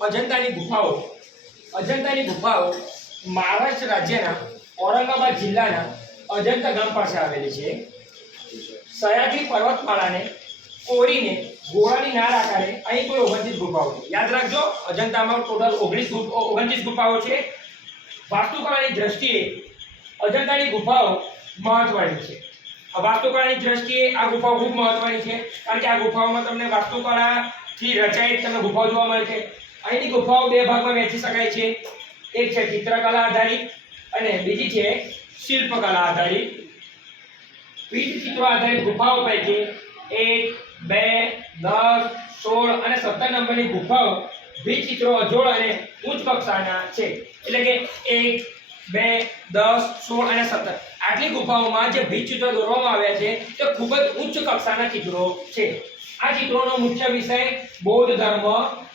અજંતાની ગુફાઓ. અજંતાની ગુફાઓ મહારાષ્ટ્ર રાજ્યના ઔરંગાબાદ જિલ્લાના અજંતા ગામ પાસે આવેલી છે. સહ્યાદ્રી પર્વતમાળાને કોરીને ગોળાની નાળ આકારે અહીં કોઈ 29 ગુફાઓ છે. યાદ રાખજો, અજંતામાં ટોટલ 29 ગુફાઓ છે. વાસ્તુકલાની દ્રષ્ટિએ અજંતાની ગુફાઓ મહત્વની છે. વાસ્તુકલાની દ્રષ્ટિએ આ ગુફાઓ ખૂબ મહત્વની છે, કારણ કે આ ગુફાઓમાં તમને વાસ્તુકલાથી રચાયેલ તમને ગુફાઓ જોવા મળે છે. અહીંની ગુફાઓ બે ભાગમાં વહેંચી શકાય છે. એક છે ચિત્રકલા આધારિત અને બીજી છે શિલ્પકલા આધારિત. વિવિધ ચિત્રો આધારિત ગુફાઓ પૈકી 1, 2, 10, 16 અને 17 નંબરની ગુફાઓ વિવિધ ચિત્રો અજોડ અને ઉચ્ચ કક્ષાના છે. એટલે કે 1, 2, 10, 16 અને 17 આટલી ગુફાઓમાં જે ભીત ચિત્રો દોરવામાં આવ્યા છે તે ખૂબ જ ઉચ્ચ કક્ષાના ચિત્રો છે. આ ચિત્રોનો મુખ્ય વિષય બૌદ્ધ ધર્મ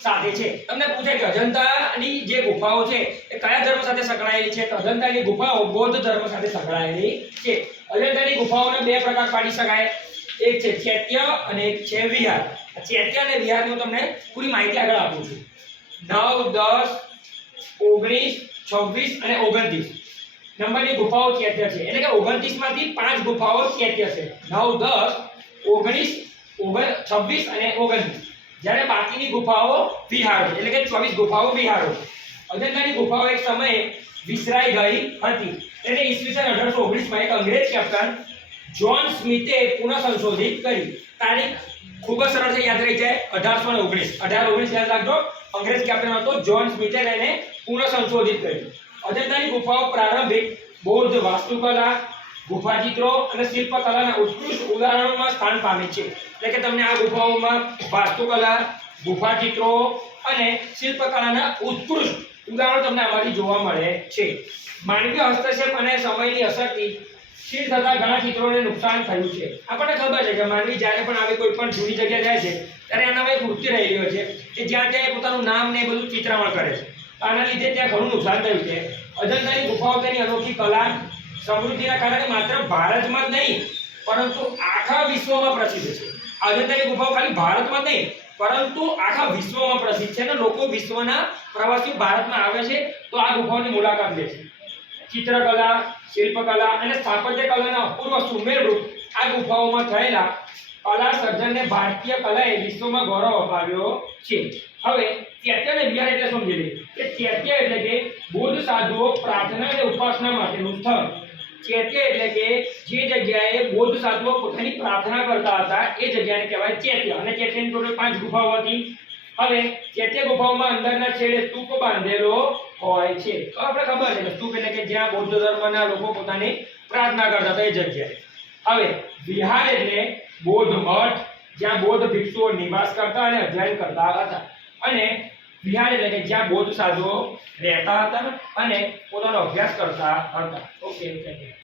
સાથે છે. તમને પૂછે કે અજંતાની જે ગુફાઓ છે એ કયા ધર્મ સાથે સંકળાયેલી છે? તો અજંતાની ગુફાઓ બૌદ્ધ ધર્મ સાથે સંકળાયેલી છે. અજંતાની ગુફાઓને બે પ્રકાર પાડી શકાય. એક છે ચૈત્ય અને એક છે વિહાર. ચૈત્ય અને વિહારની હું તમને પૂરી માહિતી આગળ આપું છું. 9, 10, 19, 26 અને 29 નંબરની ગુફાઓ ચૈત્ય છે. એટલે કે 29 માંથી 5 ગુફાઓ ચૈત્ય છે. 9, 10, 19, 26 અને 29. જ્યારે બાકીની ગુફાઓ વિહારો છે. એટલે કે 24 ગુફાઓ વિહારો. અજંતાની ગુફાઓ એક સમયે વિસરાઈ ગઈ હતી. એટલે ઈસવીસન 1819 માં એક અંગ્રેજ કેપ્ટન જ્હોન સ્મિથે પુનઃ સંશોધિત કરી. તારીખ ખૂબ જ સરળ છે, યાદ રહી જાય. 1819 યાદ રાખજો. અંગ્રેજ કેપ્ટન હતો જ્હોન સ્મિથે એને પુનઃ સંશોધિત કરી. અજંતાની ગુફાઓ પ્રારંભિક બૌદ્ધ વાસ્તુકલા, ગુફા ચિત્રો અને શિલ્પકલાના ઉત્કૃષ્ટ ઉદાહરણોમાં સ્થાન પામી છે. એટલે કે તમને આ ગુફાઓમાં વાસ્તુકલા, ગુફા ચિત્રો અને શિલ્પકલાના ઉત્કૃષ્ટ ઉદાહરણો તમને આમાંથી જોવા મળે છે. માનવીય હસ્તક્ષેપ અને સમયની અસરથી ક્ષીણ થતા ઘણા ચિત્રોને નુકસાન થયું છે. આપણને ખબર છે કે માનવી જ્યારે પણ આવી કોઈ પણ જૂની જગ્યાએ જાય છે ત્યારે એનામાં એક વૃત્તિ રહેલી હોય છે કે જ્યાં ત્યાં પોતાનું નામ ને બધું ચિત્રામણ કરે છે. આના લીધે ત્યાં ઘણું નુકસાન થયું છે. અજંતાની ગુફાઓ તેની અનોખી કલા સમૃદ્ધિના કારણે માત્ર ભારતમાં જ નહીં પરંતુ આખા વિશ્વમાં પ્રસિદ્ધ છે. અજંતાની ગુફાઓ ખાલી ભારતમાં જ નહીં પરંતુ આખા વિશ્વમાં પ્રસિદ્ધ છે અને લોકો વિશ્વના પ્રવાસીઓ ભારતમાં આવે છે તો આ ગુફાઓની મુલાકાત લે છે. ચિત્રકલા, શિલ્પકલા અને સ્થાપત્ય કલાના અપૂર્વ સુમેળરૂપ આ ગુફાઓમાં થયેલા કલા સર્જનને ભારતીય કલાએ વિશ્વમાં ગૌરવ અપાવ્યો છે. હવે ચૈત્ય અને વિહાર એટલે સમજી લઈએ કે ચૈત્ય એટલે કે બૌદ્ધ સાધુઓ પ્રાર્થના અને ઉપાસના માટેનું સ્થળ. ચૈત્ય એટલે કે જે જગ્યાએ બૌદ્ધ સાધુઓ પોતાની પ્રાર્થના કરતા હતા એ જગ્યાને કહેવાય ચૈત્ય. અને ચૈત્યની ટોટલ 5 ગુફાઓ હતી. હવે ચૈત્ય ગુફાઓમાં અંદરના છેડે સ્તૂપ બાંધેલો હોય છે. તો આપણે ખબર છે કે સ્તૂપ એટલે કે જ્યાં બૌદ્ધ ધર્મના લોકો પોતાની પ્રાર્થના કરતા હતા એ જગ્યાએ. હવે વિહાર એટલે બૌદ્ધ મઠ, જ્યાં બૌદ્ધ ભિક્ષુઓ નિવાસ કરતા અને અધ્યયન કરતા હતા. અને વિહાર એટલે કે જ્યાં બૌદ્ધ સાધુઓ રહેતા હતા અને પોતાનો અભ્યાસ કરતા હતા. Okay, thank you.